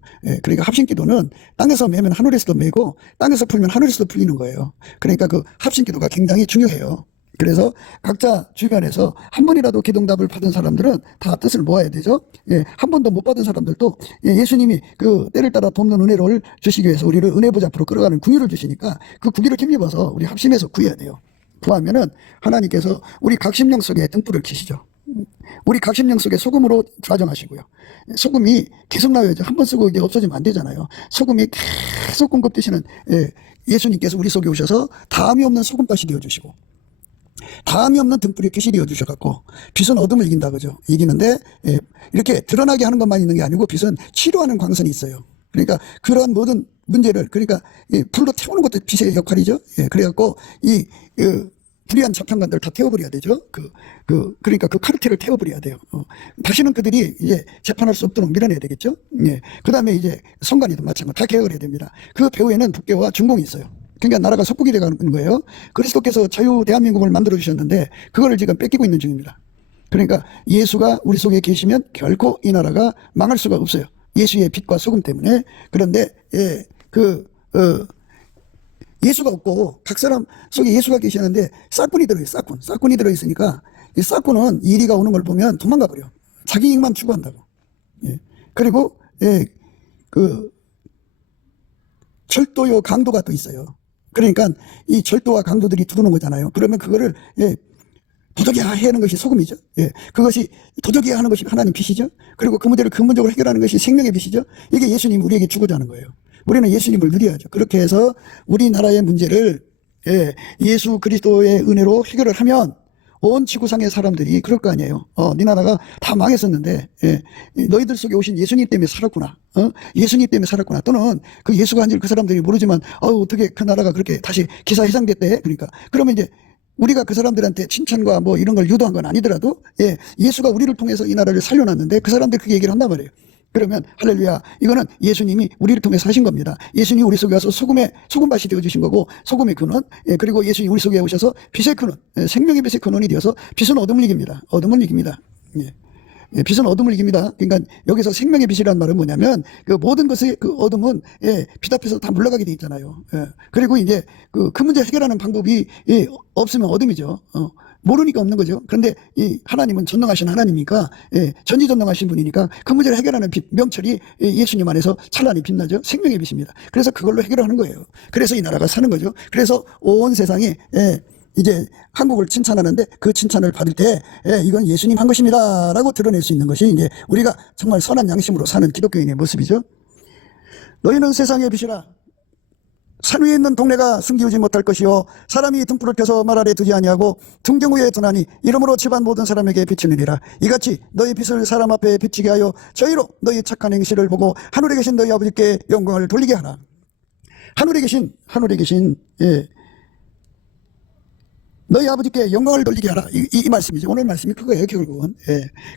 그러니까 합심 기도는 땅에서 매면 하늘에서도 매고 땅에서 풀면 하늘에서도 풀리는 거예요. 그러니까 그 합심 기도가 굉장히 중요해요. 그래서 각자 주변에서 한 번이라도 기도응답을 받은 사람들은 다 뜻을 모아야 되죠. 예, 한 번도 못 받은 사람들도 예수님이 그 때를 따라 돕는 은혜를 주시기 위해서 우리를 은혜 보좌 앞으로 끌어가는 궁유를 주시니까 그 궁유를 힘입어서 우리 합심해서 구해야 돼요. 구하면은 하나님께서 우리 각심령 속에 등불을 켜시죠. 우리 각심령 속에 소금으로 좌정하시고요. 소금이 계속 나와야죠. 한 번 쓰고 이제 없어지면 안 되잖아요. 소금이 계속 공급되시는 예수님께서 우리 속에 오셔서 다함이 없는 소금밭이 되어주시고 다함이 없는 등불이 빛이 되어주셔갖고 빛은 어둠을 이긴다 그죠. 이기는데 이렇게 드러나게 하는 것만 있는 게 아니고 빛은 치료하는 광선이 있어요. 그러니까 그런 모든 문제를 그러니까 불로 태우는 것도 빛의 역할이죠. 그래갖고 불의한 자판관들 다 태워버려야 되죠. 그러니까 그 카르텔을 태워버려야 돼요. 다시는 그들이 이제 재판할 수 없도록 밀어내야 되겠죠. 그 다음에 이제 성관이도 마찬가지로 다 개혁을 해야 됩니다. 그 배후에는 북괴와 중공이 있어요. 그러니까 나라가 속국이 돼가는 거예요. 그리스도께서 자유 대한민국을 만들어 주셨는데 그거를 지금 뺏기고 있는 중입니다. 그러니까 예수가 우리 속에 계시면 결코 이 나라가 망할 수가 없어요. 예수의 빛과 소금 때문에. 그런데 예수가 없고 각 사람 속에 예수가 계시는데 싹군이 들어있어요. 싹군이 들어있으니까 이 싹군은 이리가 오는 걸 보면 도망가 버려. 자기 이익만 추구한다고. 그리고 절도요 강도가 또 있어요. 그러니까 이 절도와 강도들이 들어오는 거잖아요. 그러면 그거를 도적이야 하는 것이 소금이죠. 그것이 도적이야 하는 것이 하나님 빛이죠. 그리고 그 문제를 근본적으로 해결하는 것이 생명의 빛이죠. 이게 예수님이 우리에게 주고자 하는 거예요. 우리는 예수님을 누려야죠. 그렇게 해서 우리나라의 문제를 예수 그리스도의 은혜로 해결을 하면 온 지구상의 사람들이 그럴 거 아니에요. 네 나라가 다 망했었는데 너희들 속에 오신 예수님 때문에 살았구나. 예수님 때문에 살았구나. 또는 그 예수가 한 줄 그 사람들이 모르지만 어떻게 그 나라가 그렇게 다시 기사회생됐대. 그러니까 그러면 이제 우리가 그 사람들한테 칭찬과 뭐 이런 걸 유도한 건 아니더라도 예수가 우리를 통해서 이 나라를 살려놨는데 그 사람들이 그 얘기를 한단 말이에요. 그러면 할렐루야, 이거는 예수님이 우리를 통해서 하신 겁니다. 예수님이 우리 속에 와서 소금밭이 되어주신 거고 소금의 근원, 그리고 예수님이 우리 속에 오셔서 빛의 근원, 생명의 빛의 근원이 되어서 빛은 어둠을 이깁니다. 어둠을 이깁니다. 빛은 어둠을 이깁니다. 그러니까 여기서 생명의 빛이라는 말은 뭐냐면 그 모든 것의 그 어둠은 빛 앞에서 다 물러가게 돼 있잖아요. 그리고 이제 그 문제 해결하는 방법이 없으면 어둠이죠. 모르니까 없는 거죠. 그런데 이 하나님은 전능하신 하나님이니까 전지전능하신 분이니까 그 문제를 해결하는 빛, 명철이 예수님 안에서 찬란히 빛나죠. 생명의 빛입니다. 그래서 그걸로 해결하는 거예요. 그래서 이 나라가 사는 거죠. 그래서 온 세상에 이제 한국을 칭찬하는데 그 칭찬을 받을 때 이건 예수님 한 것입니다 라고 드러낼 수 있는 것이 이제 우리가 정말 선한 양심으로 사는 기독교인의 모습이죠. 너희는 세상의 빛이라. 산 위에 있는 동네가 숨기우지 못할 것이요 사람이 등불을 켜서 말 아래 두지 아니하고 등경 위에 두나니 이러므로 집안 모든 사람에게 비치느니라. 이같이 너희 빛을 사람 앞에 비치게 하여 저희로 너희 착한 행실을 보고 하늘에 계신 너희 아버지께 영광을 돌리게 하라. 하늘에 계신 너희 아버지께 영광을 돌리게 하라. 이 말씀이죠. 오늘 말씀이 그거예요, 결국은.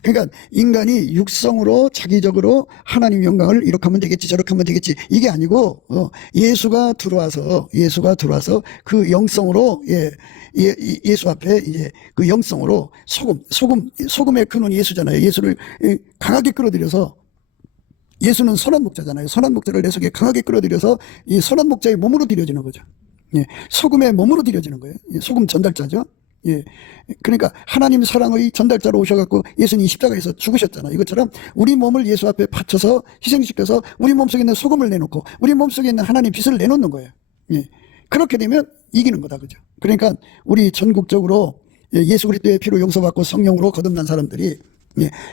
그러니까 인간이 육성으로 자기적으로 하나님 영광을 이렇게 하면 되겠지, 저렇게 하면 되겠지. 이게 아니고, 예수가 들어와서 그 영성으로, 예수 앞에 이제 그 영성으로 소금의 근원이 예수잖아요. 예수를 강하게 끌어들여서 예수는 선한 목자잖아요. 선한 목자를 내 속에 강하게 끌어들여서 이 선한 목자의 몸으로 들여지는 거죠. 소금의 몸으로 들여지는 거예요. 소금 전달자죠. 그러니까 하나님 사랑의 전달자로 오셔갖고 예수님이 십자가에서 죽으셨잖아요. 이것처럼 우리 몸을 예수 앞에 바쳐서 희생시켜서 우리 몸속에 있는 소금을 내놓고 우리 몸속에 있는 하나님 빛을 내놓는 거예요. 그렇게 되면 이기는 거다. 그죠? 그러니까 우리 전국적으로 예수 그리스도의 피로 용서받고 성령으로 거듭난 사람들이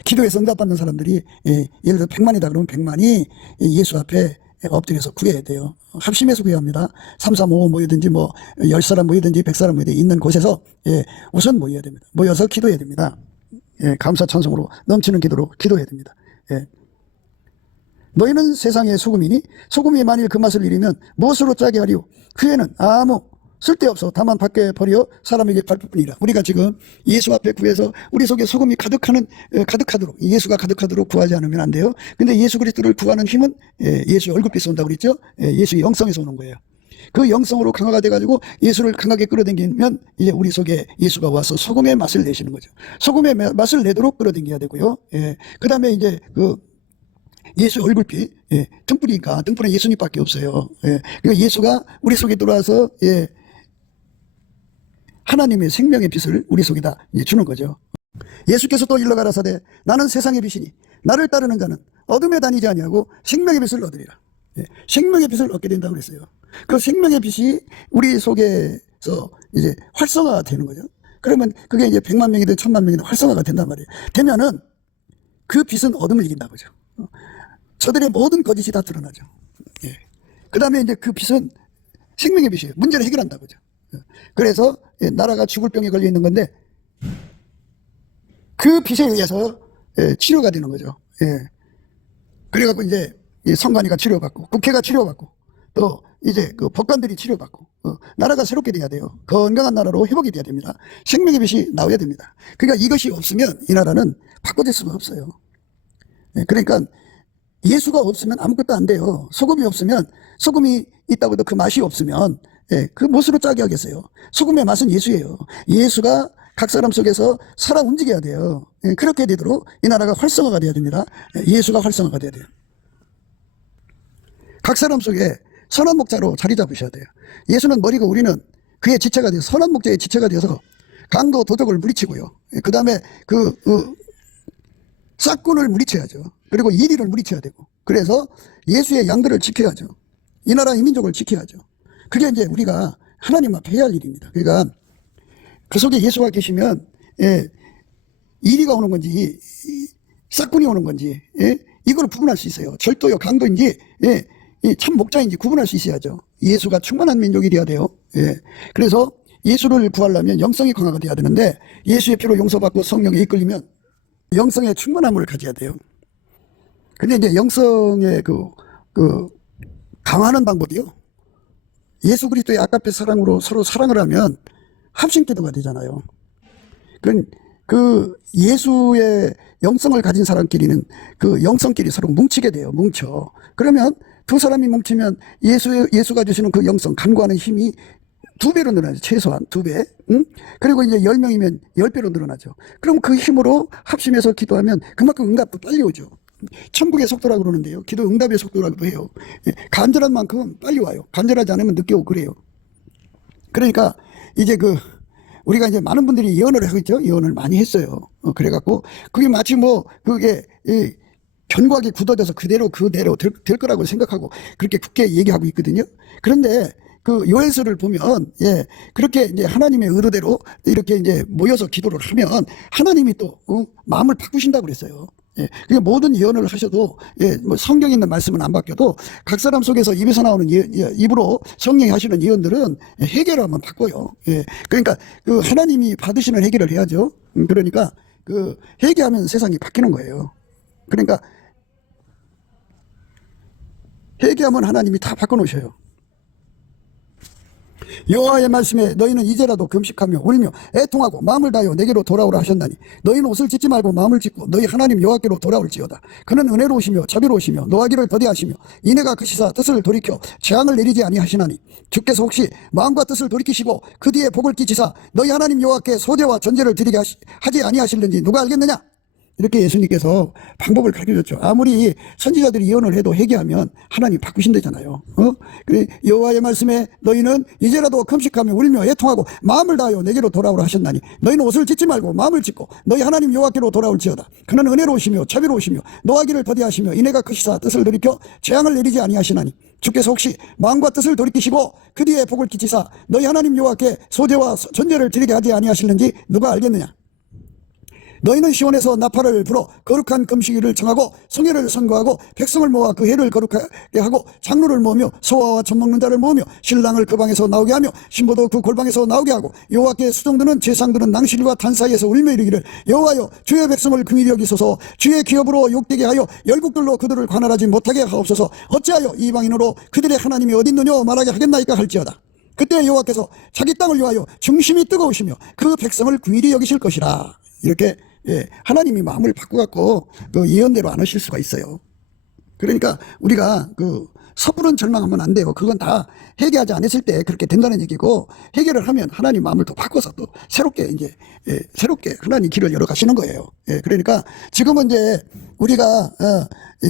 기도에서 응답받는 사람들이 예를 들어 100만이다 그러면 100만이 예수 앞에 엎드려서 구해야 돼요. 합심해서 구해야 합니다. 3, 4, 5 모이든지 뭐 10사람 모이든지 100사람 모이든지 있는 곳에서 우선 모여야 됩니다. 모여서 기도해야 됩니다. 감사 찬송으로 넘치는 기도로 기도해야 됩니다. 너희는 세상의 소금이니 소금이 만일 그 맛을 잃으면 무엇으로 짜게 하리오? 그에는 아무 쓸데없어 다만 밖에 버려 사람에게 밟을뿐이라. 우리가 지금 예수 앞에 구해서 우리 속에 소금이 가득하도록 예수가 가득하도록 구하지 않으면 안 돼요. 근데 예수 그리스도를 구하는 힘은 예수의 얼굴빛에서 온다고 그랬죠. 예수의 영성에서 오는 거예요. 그 영성으로 강화가 돼가지고 예수를 강하게 끌어당기면 이제 우리 속에 예수가 와서 소금의 맛을 내시는 거죠. 소금의 맛을 내도록 끌어당겨야 되고요. 그 다음에 이제 예수 얼굴빛, 등불이니까 등불은 예수님밖에 없어요. 그러니까 예수가 우리 속에 들어와서 하나님의 생명의 빛을 우리 속에다 주는 거죠. 예수께서 또 일러 가라사대 나는 세상의 빛이니 나를 따르는 자는 어둠에 다니지 아니하고 생명의 빛을 얻으리라. 생명의 빛을 얻게 된다고 그랬어요. 그 생명의 빛이 우리 속에서 이제 활성화가 되는 거죠. 그러면 그게 이제 100만 명이든 1000만 명이든 활성화가 된단 말이에요. 되면은 그 빛은 어둠을 이긴다 보죠. 저들의 모든 거짓이 다 드러나죠. 그 다음에 이제 그 빛은 생명의 빛이에요. 문제를 해결한다 보죠. 그래서 나라가 죽을 병에 걸려 있는 건데 그 빛에 의해서 치료가 되는 거죠. 그래갖고 이제 선관위가 치료받고 국회가 치료받고 또 이제 그 법관들이 치료받고 나라가 새롭게 돼야 돼요. 건강한 나라로 회복이 돼야 됩니다. 생명의 빛이 나와야 됩니다. 그러니까 이것이 없으면 이 나라는 바꿔질 수가 없어요. 그러니까 예수가 없으면 아무것도 안 돼요. 소금이 없으면 소금이 있다고 해도 그 맛이 없으면 그 무엇으로 짜게 하겠어요. 소금의 맛은 예수예요. 예수가 각 사람 속에서 살아 움직여야 돼요. 그렇게 되도록 이 나라가 활성화가 돼야 됩니다. 예수가 활성화가 돼야 돼요. 각 사람 속에 선한 목자로 자리 잡으셔야 돼요. 예수는 머리고 우리는 그의 지체가 돼서 선한 목자의 지체가 되어서 강도 도적을 물리치고요. 그 다음에 싹군을 물리쳐야죠. 그리고 이리를 물리쳐야 되고 그래서 예수의 양들을 지켜야죠. 이 나라 이 민족을 지켜야죠. 그게 이제 우리가 하나님 앞에 해야 할 일입니다. 그러니까 그 속에 예수가 계시면 이리가 오는 건지 싹군이 오는 건지 이걸 구분할 수 있어요. 절도요 강도인지 참 목자인지 구분할 수 있어야죠. 예수가 충만한 민족이 돼야 돼요. 그래서 예수를 구하려면 영성이 강화가 돼야 되는데 예수의 피로 용서받고 성령에 이끌리면 영성의 충만함을 가져야 돼요. 근데 이제 영성의 강화하는 방법이요. 예수 그리스도의 아까페 사랑으로 서로 사랑을 하면 합심 기도가 되잖아요. 그 예수의 영성을 가진 사람끼리는 그 영성끼리 서로 뭉치게 돼요. 뭉쳐. 그러면 두 사람이 뭉치면 예수가 주시는 그 영성, 간구하는 힘이 2배로 늘어나죠. 최소한 2배. 응? 그리고 이제 10명이면 10배로 늘어나죠. 그럼 그 힘으로 합심해서 기도하면 그만큼 응답도 빨리 오죠. 천국의 속도라고 그러는데요. 기도 응답의 속도라고도 해요. 간절한 만큼 빨리 와요. 간절하지 않으면 늦게 오고 그래요. 그러니까 이제 우리가 이제 많은 분들이 예언을 하고 있죠. 예언을 많이 했어요. 그래갖고 그게 마치 그게 견고하게 굳어져서 그대로 될 거라고 생각하고 그렇게 굳게 얘기하고 있거든요. 그런데 그 요엘서를 보면 그렇게 이제 하나님의 의도대로 이렇게 이제 모여서 기도를 하면 하나님이 또 마음을 바꾸신다고 그랬어요. 그게 모든 예언을 하셔도 뭐 성경에 있는 말씀은 안 바뀌어도 각 사람 속에서 입에서 나오는 입으로 성령이 하시는 예언들은 해결을 한번 바꿔요. 그러니까 그 하나님이 받으시는 해결을 해야죠. 그러니까 회개하면 세상이 바뀌는 거예요. 그러니까 회개하면 하나님이 다 바꿔놓으셔요. 여호와의 말씀에 너희는 이제라도 금식하며 울며 애통하고 마음을 다하여 내게로 돌아오라 하셨나니 너희는 옷을 찢지 말고 마음을 찢고 너희 하나님 여호와께로 돌아올지어다. 그는 은혜로우시며 자비로우시며 노하기를 더디하시며 이내가 크시사 뜻을 돌이켜 재앙을 내리지 아니하시나니 주께서 혹시 마음과 뜻을 돌이키시고 그 뒤에 복을 끼치사 너희 하나님 여호와께 소제와 전제를 드리게 하지 아니하실는지 누가 알겠느냐. 이렇게 예수님께서 방법을 가르쳐줬죠. 아무리 선지자들이 예언을 해도 회개하면 하나님 바꾸신다잖아요. 그래 여호와의 말씀에 너희는 이제라도 금식하며 울며 애통하고 마음을 다하여 내게로 돌아오라 하셨나니 너희는 옷을 찢지 말고 마음을 찢고 너희 하나님 여호와께로 돌아올지어다. 그는 은혜로우시며 자비로우시며 노하기를 더디하시며 이내가 크시사 뜻을 돌이켜 재앙을 내리지 아니하시나니 주께서 혹시 마음과 뜻을 돌이키시고 그 뒤에 복을 끼치사 너희 하나님 여호와께 소제와 전제를 드리게 하지 아니하실는지 누가 알겠느냐. 너희는 시온에서 나팔을 불어 거룩한 금식일을 정하고 성회를 선거하고 백성을 모아 그 해를 거룩하게 하고 장로를 모으며 소화와 젖 먹는 자를 모으며 신랑을 그 방에서 나오게 하며 신부도 그 골방에서 나오게 하고 여호와께 수종드는 제상들은 낭실과 탄 사이에서 울며 이르기를 여호와여 주의 백성을 긍휼히 여기소서 주의 기업으로 욕되게 하여 열국들로 그들을 관할하지 못하게 하옵소서 어찌하여 이방인으로 그들의 하나님이 어딨느냐 말하게 하겠나이까 할지어다. 그때 여호와께서 자기 땅을 위하여 중심이 뜨거우시며 그 백성을 긍휼히 여기실 것이라. 이렇게 하나님이 마음을 바꿔갖고 그 예언대로 안 하실 수가 있어요. 그러니까 우리가 섣부른 절망하면 안 돼요. 그건 다 회개하지 않았을 때 그렇게 된다는 얘기고 해결을 하면 하나님 마음을 또 바꿔서 또 새롭게 새롭게 하나님 길을 열어 가시는 거예요. 그러니까 지금은 이제 우리가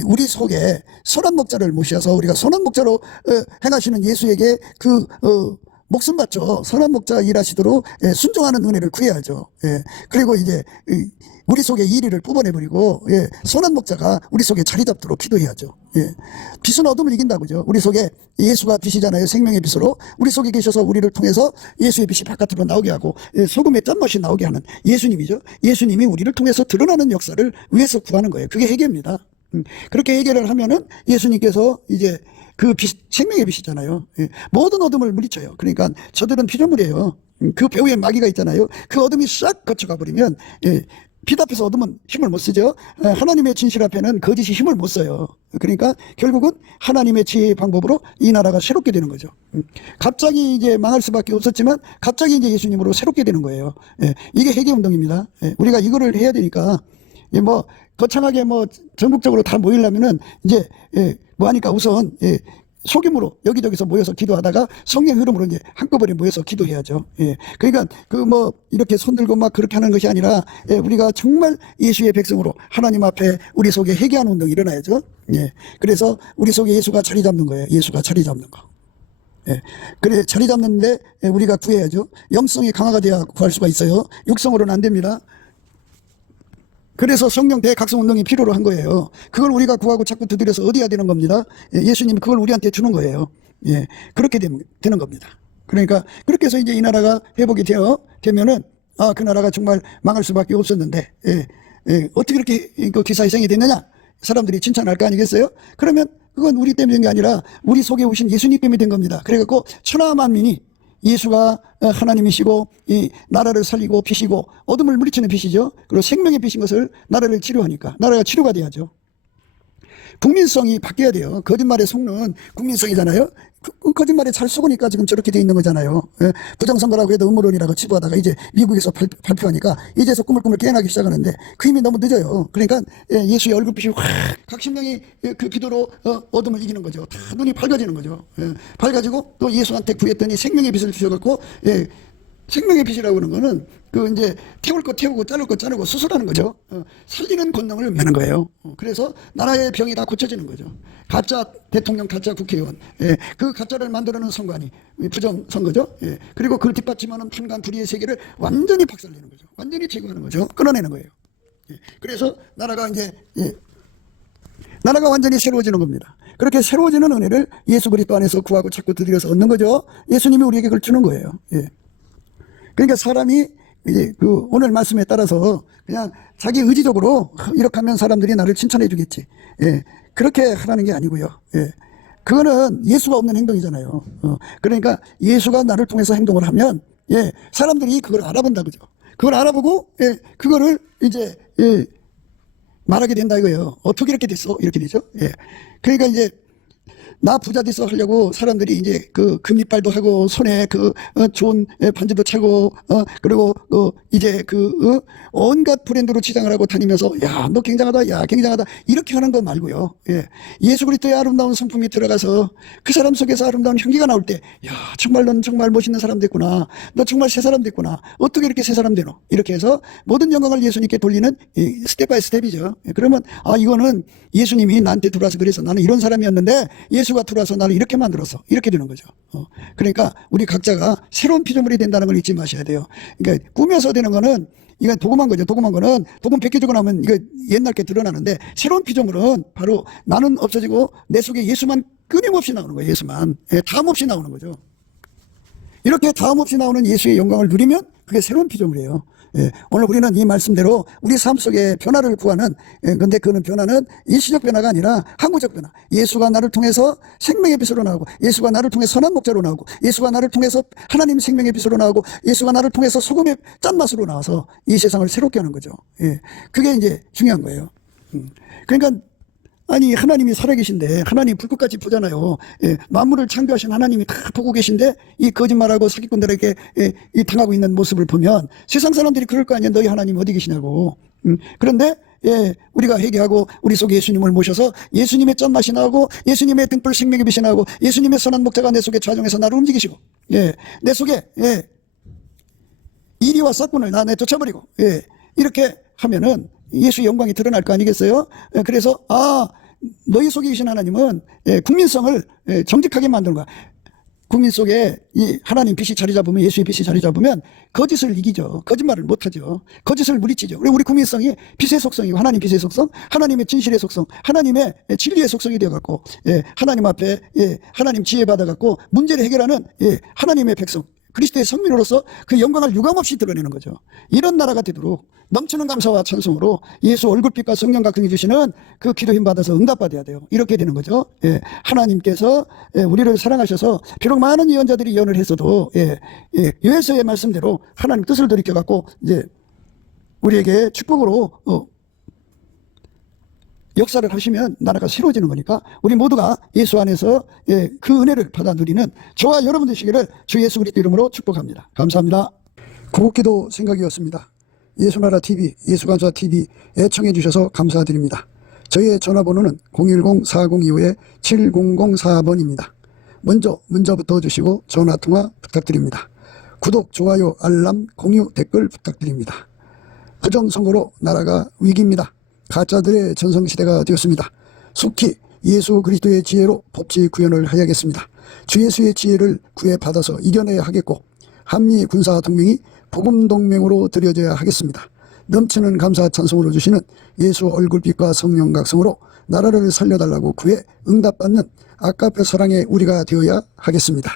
우리 속에 선한 목자를 모셔서 우리가 선한 목자로 행하시는 예수에게 목숨 바쳐 선한 목자 일하시도록 순종하는 은혜를 구해야죠. 그리고 이제 우리 속에 이리를 뽑아내버리고 선한 목자가 우리 속에 자리 잡도록 기도해야죠. 빛은 어둠을 이긴다고죠. 우리 속에 예수가 빛이잖아요. 생명의 빛으로 우리 속에 계셔서 우리를 통해서 예수의 빛이 바깥으로 나오게 하고 소금의 짠맛이 나오게 하는 예수님이죠. 예수님이 우리를 통해서 드러나는 역사를 위해서 구하는 거예요. 그게 해결입니다. 그렇게 해결을 하면은 예수님께서 이제 그 빛, 생명의 빛이잖아요. 모든 어둠을 물리쳐요. 그러니까 저들은 피조물이에요. 그 배후에 마귀가 있잖아요. 그 어둠이 싹 거쳐가 버리면 빛 앞에서 어둠은 힘을 못 쓰죠. 하나님의 진실 앞에는 거짓이 힘을 못 써요. 그러니까 결국은 하나님의 지혜의 방법으로 이 나라가 새롭게 되는 거죠. 갑자기 이제 망할 수밖에 없었지만 갑자기 이제 예수님으로 새롭게 되는 거예요. 이게 회개운동입니다. 우리가 이거를 해야 되니까 뭐 거창하게 뭐 전국적으로 다 모이려면은 이제 뭐 하니까 우선 소규모로 여기저기서 모여서 기도하다가 성령 흐름으로 이제 한꺼번에 모여서 기도해야죠. 그러니까 그 뭐 이렇게 손들고 막 그렇게 하는 것이 아니라 우리가 정말 예수의 백성으로 하나님 앞에 우리 속에 회개하는 운동이 일어나야죠. 그래서 우리 속에 예수가 자리 잡는 거예요. 예수가 자리 잡는 거. 그래 자리 잡는데 우리가 구해야죠. 영성이 강화가 돼야 구할 수가 있어요. 육성으로는 안 됩니다. 그래서 성령 대각성 운동이 필요로 한 거예요. 그걸 우리가 구하고 자꾸 두드려서 얻어야 되는 겁니다. 예수님이 그걸 우리한테 주는 거예요. 그렇게 되는 겁니다. 그러니까 그렇게 해서 이제 이 나라가 회복이 되면은 그 나라가 정말 망할 수밖에 없었는데 어떻게 그렇게 그 기사회생이 됐느냐? 사람들이 칭찬할 거 아니겠어요? 그러면 그건 우리 때문에 된 게 아니라 우리 속에 오신 예수님 때문에 된 겁니다. 그래갖고 천하 만민이 예수가 하나님이시고 이 나라를 살리고 빛이고 어둠을 물리치는 빛이죠. 그리고 생명의 빛인 것을 나라를 치료하니까 나라가 치료가 돼야죠. 국민성이 바뀌어야 돼요. 거짓말에 속는 국민성이잖아요. 거짓말에 잘 속으니까 지금 저렇게 돼 있는 거잖아요. 부정선거라고 해도 음모론이라고 치부하다가 이제 미국에서 발표하니까 이제서 꿈을 깨어나기 시작하는데 그 힘이 너무 늦어요. 그러니까 예수의 얼굴빛이 확 각심령이 그 기도로 어둠을 이기는 거죠. 다 눈이 밝아지는 거죠. 밝아지고 또 예수한테 구했더니 생명의 빛을 주셔갖고 생명의 빛이라고 하는 거는 그 이제 태울 거 태우고 자를 거 자르고 수술하는 거죠. 살리는 권능을 매는 거예요. 그래서 나라의 병이 다 고쳐지는 거죠. 가짜 대통령, 가짜 국회의원, 그 가짜를 만들어내는 선관위, 부정 선거죠. 그리고 그걸 뒷받침하는 판관 불의의 세계를 완전히 박살내는 거죠. 완전히 제거하는 거죠. 끊어내는 거예요. 그래서 나라가 이제 나라가 완전히 새로워지는 겁니다. 그렇게 새로워지는 은혜를 예수 그리스도 안에서 구하고 자꾸 두드려서 얻는 거죠. 예수님이 우리에게 그걸 주는 거예요. 그러니까 사람이 이제 그 오늘 말씀에 따라서 그냥 자기 의지적으로 이렇게 하면 사람들이 나를 칭찬해 주겠지. 그렇게 하라는 게 아니고요. 그거는 예수가 없는 행동이잖아요. 그러니까 예수가 나를 통해서 행동을 하면 사람들이 그걸 알아본다 그죠. 그걸 알아보고 그거를 이제 말하게 된다 이거예요. 어떻게 이렇게 됐어? 이렇게 되죠. 그러니까 이제 나 부자 됐어 하려고 사람들이 이제 그 금이빨도 하고 손에 그 좋은 반지도 차고 그리고 이제 그 온갖 브랜드로 치장을 하고 다니면서 야 너 굉장하다 야 굉장하다 이렇게 하는 거 말고요. 예수 그리스도의 아름다운 성품이 들어가서 그 사람 속에서 아름다운 향기가 나올 때 야 정말 넌 정말 멋있는 사람 됐구나. 너 정말 새 사람 됐구나. 어떻게 이렇게 새 사람 되노? 이렇게 해서 모든 영광을 예수님께 돌리는 스텝 바이 스텝이죠. 그러면 이거는 예수님이 나한테 들어와서 그래서 나는 이런 사람이었는데 예수가 들어와서 나를 이렇게 만들었어. 이렇게 되는 거죠. 그러니까 우리 각자가 새로운 피조물이 된다는 걸 잊지 마셔야 돼요. 그러니까 꾸며서 되는 거는 이건 도금한 거죠. 도금한 거는 도금 벗겨지고 나면 이거 옛날 게 드러나는데 새로운 피조물은 바로 나는 없어지고 내 속에 예수만 끊임없이 나오는 거예요. 예수만. 다음 없이 나오는 거죠. 이렇게 다음 없이 나오는 예수의 영광을 누리면 그게 새로운 피조물이에요. 오늘 우리는 이 말씀대로 우리 삶 속에 변화를 구하는 근데 그는 변화는 일시적 변화가 아니라 항구적 변화. 예수가 나를 통해서 생명의 빛으로 나오고 예수가 나를 통해서 선한 목자로 나오고 예수가 나를 통해서 하나님 생명의 빛으로 나오고 예수가 나를 통해서 소금의 짠맛으로 나와서 이 세상을 새롭게 하는 거죠. 그게 이제 중요한 거예요. 그러니까 아니 하나님이 살아계신데 하나님 불꽃같이 보잖아요. 만물을 창조하신 하나님이 다 보고 계신데 이 거짓말하고 사기꾼들에게 이 당하고 있는 모습을 보면 세상 사람들이 그럴 거 아니야. 너희 하나님 어디 계시냐고. 그런데 우리가 회개하고 우리 속에 예수님을 모셔서 예수님의 짠맛이 나오고 예수님의 등불 생명의 빛이 나오고 예수님의 선한 목자가 내 속에 좌정해서 나를 움직이시고 내 속에 이리와 사건을 나 내쫓아버리고 이렇게 하면은 예수의 영광이 드러날 거 아니겠어요? 그래서 너희 속에 계신 하나님은 국민성을 정직하게 만드는 거야. 국민 속에 이 하나님 빛이 자리 잡으면, 예수의 빛이 자리 잡으면 거짓을 이기죠. 거짓말을 못하죠. 거짓을 물리치죠. 우리 국민성이 빛의 속성이고, 하나님 빛의 속성, 하나님의 진실의 속성, 하나님의 진리의 속성이 되어갖고, 예, 하나님 앞에, 예, 하나님 지혜 받아갖고 문제를 해결하는, 예, 하나님의 백성, 그리스도의 성민으로서 그 영광을 유감없이 드러내는 거죠. 이런 나라가 되도록 넘치는 감사와 찬송으로 예수 얼굴빛과 성령 각성해 주시는 그 기도 힘 받아서 응답받아야 돼요. 이렇게 되는 거죠. 예, 하나님께서, 예, 우리를 사랑하셔서 비록 많은 예언자들이 예언을 했어도, 예, 예, 요에서의 말씀대로 하나님 뜻을 돌이켜 갖고 이제 우리에게 축복으로 역사를 하시면 나라가 새로워지는 거니까 우리 모두가 예수 안에서, 예, 그 은혜를 받아 누리는 저와 여러분 되시기를 주 예수 그리스도 이름으로 축복합니다. 감사합니다. 구국기도 생각이었습니다. 예수나라TV, 예수감사TV 애청해 주셔서 감사드립니다. 저희의 전화번호는 010-4025-7004번입니다. 먼저 문자부터 주시고 전화통화 부탁드립니다. 구독, 좋아요, 알람, 공유, 댓글 부탁드립니다. 부정선거로 나라가 위기입니다. 가짜들의 전성시대가 되었습니다. 속히 예수 그리스도의 지혜로 법치 구현을 하야겠습니다. 주 예수의 지혜를 구해받아서 이겨내야 하겠고, 한미 군사동맹이 복음동맹으로 들여져야 하겠습니다. 넘치는 감사 찬송으로 주시는 예수 얼굴빛과 성령 각성으로 나라를 살려달라고 구해 응답받는 아까페 사랑의 우리가 되어야 하겠습니다.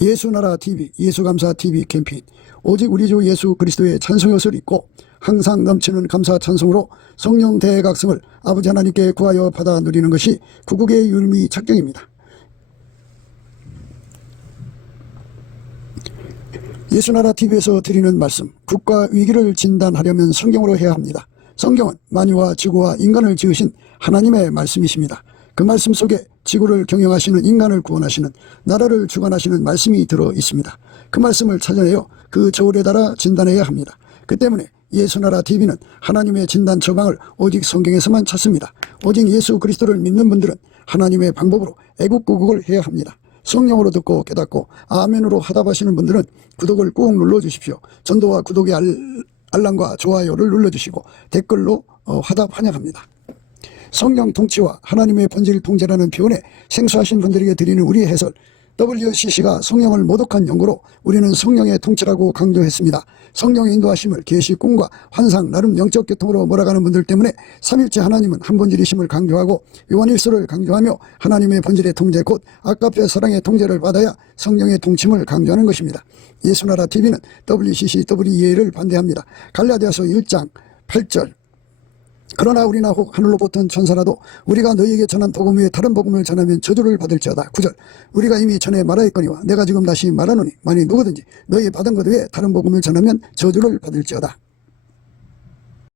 예수나라TV, 예수감사TV 캠페인, 오직 우리 주 예수 그리스도의 찬송옷을 입고 항상 넘치는 감사 찬송으로 성령 대각성을 아버지 하나님께 구하여 받아 누리는 것이 구국의 율미 작경입니다. 예수나라TV에서 드리는 말씀, 국가 위기를 진단하려면 성경으로 해야 합니다. 성경은 만유와 지구와 인간을 지으신 하나님의 말씀이십니다. 그 말씀 속에 지구를 경영하시는, 인간을 구원하시는, 나라를 주관하시는 말씀이 들어 있습니다. 그 말씀을 찾아내어 그 저울에 달아 진단해야 합니다. 그 때문에 예수나라TV는 하나님의 진단 처방을 오직 성경에서만 찾습니다. 오직 예수 그리스도를 믿는 분들은 하나님의 방법으로 애국구국을 해야 합니다. 성령으로 듣고 깨닫고 아멘으로 화답하시는 분들은 구독을 꾹 눌러주십시오. 전도와 구독의 알람과 좋아요를 눌러주시고 댓글로 화답 환영합니다. 성령 통치와 하나님의 본질 통제라는 표현에 생소하신 분들에게 드리는 우리의 해설, WCC가 성령을 모독한 연구로 우리는 성령의 통치라고 강조했습니다. 성령의 인도하심을 계시, 꿈과 환상, 나름 영적 교통으로 몰아가는 분들 때문에 삼일째 하나님은 한 본질이심을 강조하고 요한일서를 강조하며 하나님의 본질의 통제, 곧 아까페 사랑의 통제를 받아야 성령의 통침을 강조하는 것입니다. 예수나라TV는 WCC, WEA를 반대합니다. 갈라디아서 1장 8절, 그러나 우리나 혹 하늘로 보던 천사라도 우리가 너희에게 전한 복음 외에 다른 복음을 전하면 저주를 받을지어다. 9절, 우리가 이미 전에 말하였거니와 내가 지금 다시 말하노니 만일 누구든지 너희 받은 것 외에 다른 복음을 전하면 저주를 받을지어다.